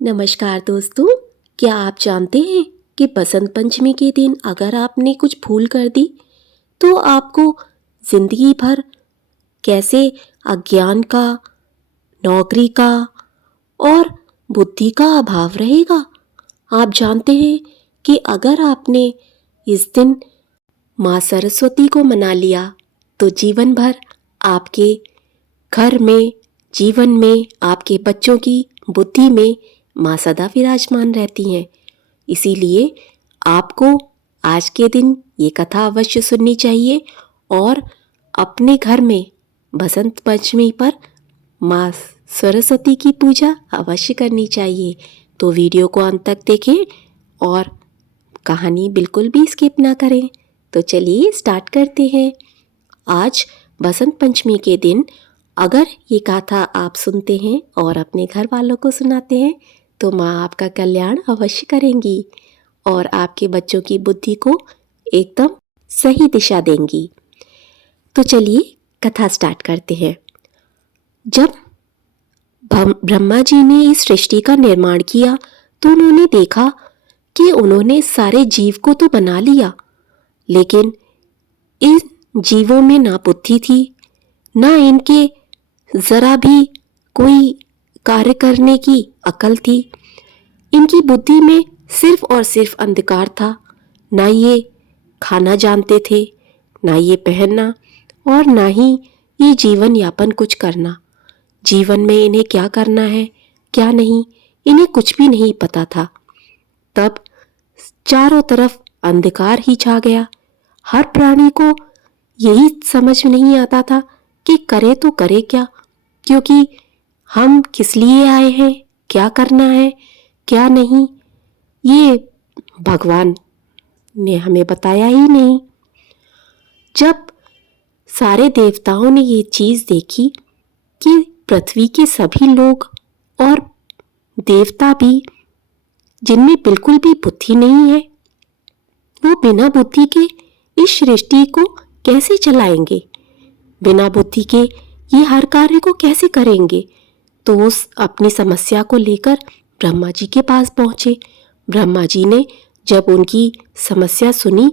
नमस्कार दोस्तों। क्या आप जानते हैं कि बसंत पंचमी के दिन अगर आपने कुछ भूल कर दी तो आपको जिंदगी भर कैसे अज्ञान का, नौकरी का और बुद्धि का अभाव रहेगा। आप जानते हैं कि अगर आपने इस दिन माँ सरस्वती को मना लिया तो जीवन भर आपके घर में, जीवन में, आपके बच्चों की बुद्धि में माँ सदा विराजमान रहती हैं। इसीलिए आपको आज के दिन ये कथा अवश्य सुननी चाहिए और अपने घर में बसंत पंचमी पर माँ सरस्वती की पूजा अवश्य करनी चाहिए। तो वीडियो को अंत तक देखें और कहानी बिल्कुल भी स्किप ना करें। तो चलिए स्टार्ट करते हैं। आज बसंत पंचमी के दिन अगर ये गाथा आप सुनते हैं और अपने घर वालों को सुनाते हैं तो माँ आपका कल्याण अवश्य करेंगी और आपके बच्चों की बुद्धि को एकदम सही दिशा देंगी। तो चलिए कथा स्टार्ट करते हैं। जब ब्रह्मा जी ने इस सृष्टि का निर्माण किया तो उन्होंने देखा कि उन्होंने सारे जीव को तो बना लिया, लेकिन इन जीवों में ना बुद्धि थी, ना इनके जरा भी कोई कार्य करने की अकल थी। इनकी बुद्धि में सिर्फ और सिर्फ अंधकार था। ना ये खाना जानते थे, ना ये पहनना और ना ही ये जीवन यापन कुछ करना। जीवन में इन्हें क्या करना है, क्या नहीं, इन्हें कुछ भी नहीं पता था। तब चारों तरफ अंधकार ही छा गया। हर प्राणी को यही समझ नहीं आता था कि करे तो करे क्या, क्योंकि हम किस लिए आए हैं, क्या करना है, क्या नहीं, ये भगवान ने हमें बताया ही नहीं। जब सारे देवताओं ने ये चीज़ देखी कि पृथ्वी के सभी लोग और देवता भी, जिनमें बिल्कुल भी बुद्धि नहीं है, वो बिना बुद्धि के इस सृष्टि को कैसे चलाएंगे, बिना बुद्धि के ये हर कार्य को कैसे करेंगे। तो उस अपनी समस्या को लेकर ब्रह्मा जी के पास पहुँचे। ब्रह्मा जी ने जब उनकी समस्या सुनी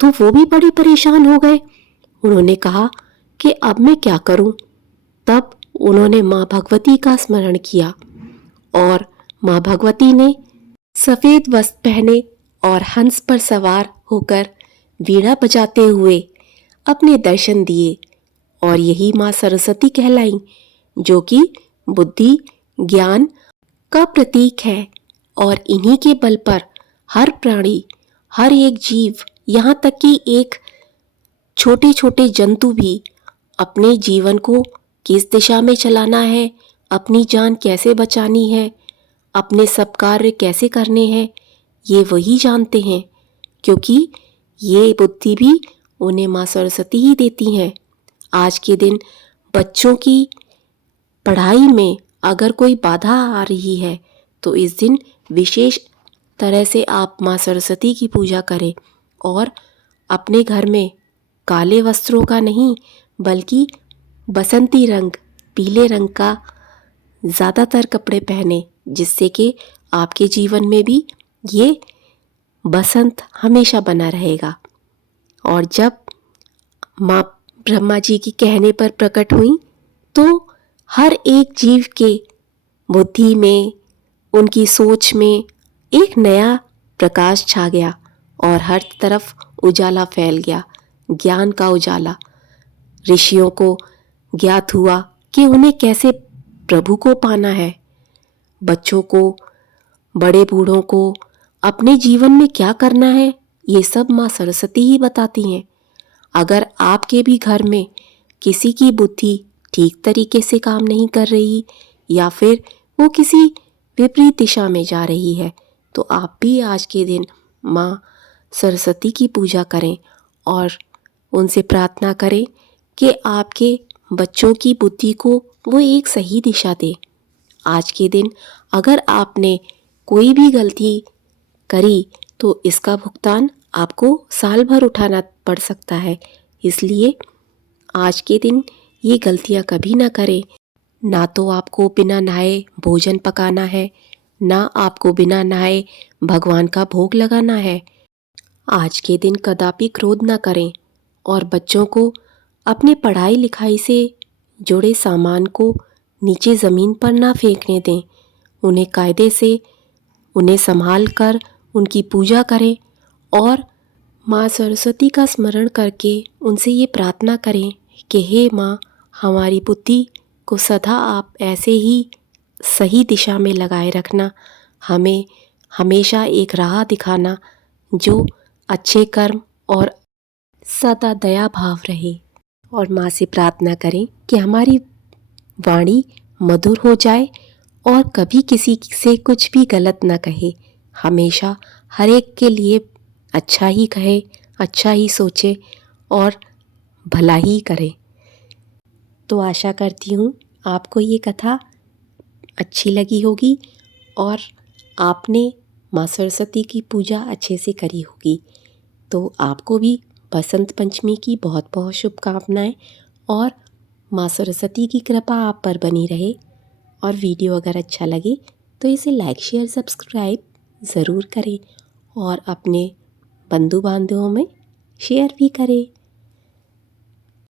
तो वो भी बड़े परेशान हो गए। उन्होंने कहा कि अब मैं क्या करूं। तब उन्होंने माँ भगवती का स्मरण किया और माँ भगवती ने सफ़ेद वस्त्र पहने और हंस पर सवार होकर वीणा बजाते हुए अपने दर्शन दिए और यही माँ सरस्वती कहलाईं, जो कि बुद्धि, ज्ञान का प्रतीक है। और इन्हीं के बल पर हर प्राणी, हर एक जीव, यहाँ तक कि एक छोटे छोटे जंतु भी अपने जीवन को किस दिशा में चलाना है, अपनी जान कैसे बचानी है, अपने सब कार्य कैसे करने हैं, ये वही जानते हैं, क्योंकि ये बुद्धि भी उन्हें माँ सरस्वती ही देती हैं। आज के दिन बच्चों की पढ़ाई में अगर कोई बाधा आ रही है तो इस दिन विशेष तरह से आप माँ सरस्वती की पूजा करें और अपने घर में काले वस्त्रों का नहीं बल्कि बसंती रंग, पीले रंग का ज़्यादातर कपड़े पहने, जिससे कि आपके जीवन में भी ये बसंत हमेशा बना रहेगा। और जब माँ ब्रह्मा जी की कहने पर प्रकट हुई तो हर एक जीव के बुद्धि में, उनकी सोच में एक नया प्रकाश छा गया और हर तरफ उजाला फैल गया, ज्ञान का उजाला। ऋषियों को ज्ञात हुआ कि उन्हें कैसे प्रभु को पाना है। बच्चों को, बड़े बूढ़ों को अपने जीवन में क्या करना है, ये सब माँ सरस्वती ही बताती हैं। अगर आपके भी घर में किसी की बुद्धि ठीक तरीके से काम नहीं कर रही या फिर वो किसी विपरीत दिशा में जा रही है तो आप भी आज के दिन माँ सरस्वती की पूजा करें और उनसे प्रार्थना करें कि आपके बच्चों की बुद्धि को वो एक सही दिशा दे। आज के दिन अगर आपने कोई भी गलती करी तो इसका भुगतान आपको साल भर उठाना पड़ सकता है। इसलिए आज के दिन ये गलतियां कभी ना करें। ना तो आपको बिना नहाए भोजन पकाना है, ना आपको बिना नहाए भगवान का भोग लगाना है। आज के दिन कदापि क्रोध न करें और बच्चों को अपने पढ़ाई लिखाई से जुड़े सामान को नीचे ज़मीन पर ना फेंकने दें। उन्हें कायदे से उन्हें संभाल कर उनकी पूजा करें और माँ सरस्वती का स्मरण करके उनसे ये प्रार्थना करें कि हे माँ, हमारी बुद्धि को सदा आप ऐसे ही सही दिशा में लगाए रखना, हमें हमेशा एक राह दिखाना जो अच्छे कर्म और सदा दया भाव रहे। और माँ से प्रार्थना करें कि हमारी वाणी मधुर हो जाए और कभी किसी से कुछ भी गलत ना कहे, हमेशा हर एक के लिए अच्छा ही कहे, अच्छा ही सोचे और भला ही करे। तो आशा करती हूँ आपको ये कथा अच्छी लगी होगी और आपने माँ सरस्वती की पूजा अच्छे से करी होगी। तो आपको भी बसंत पंचमी की बहुत बहुत शुभकामनाएं और माँ सरस्वती की कृपा आप पर बनी रहे। और वीडियो अगर अच्छा लगे तो इसे लाइक शेयर सब्सक्राइब ज़रूर करें और अपने बंधु बांधवों में शेयर भी करें।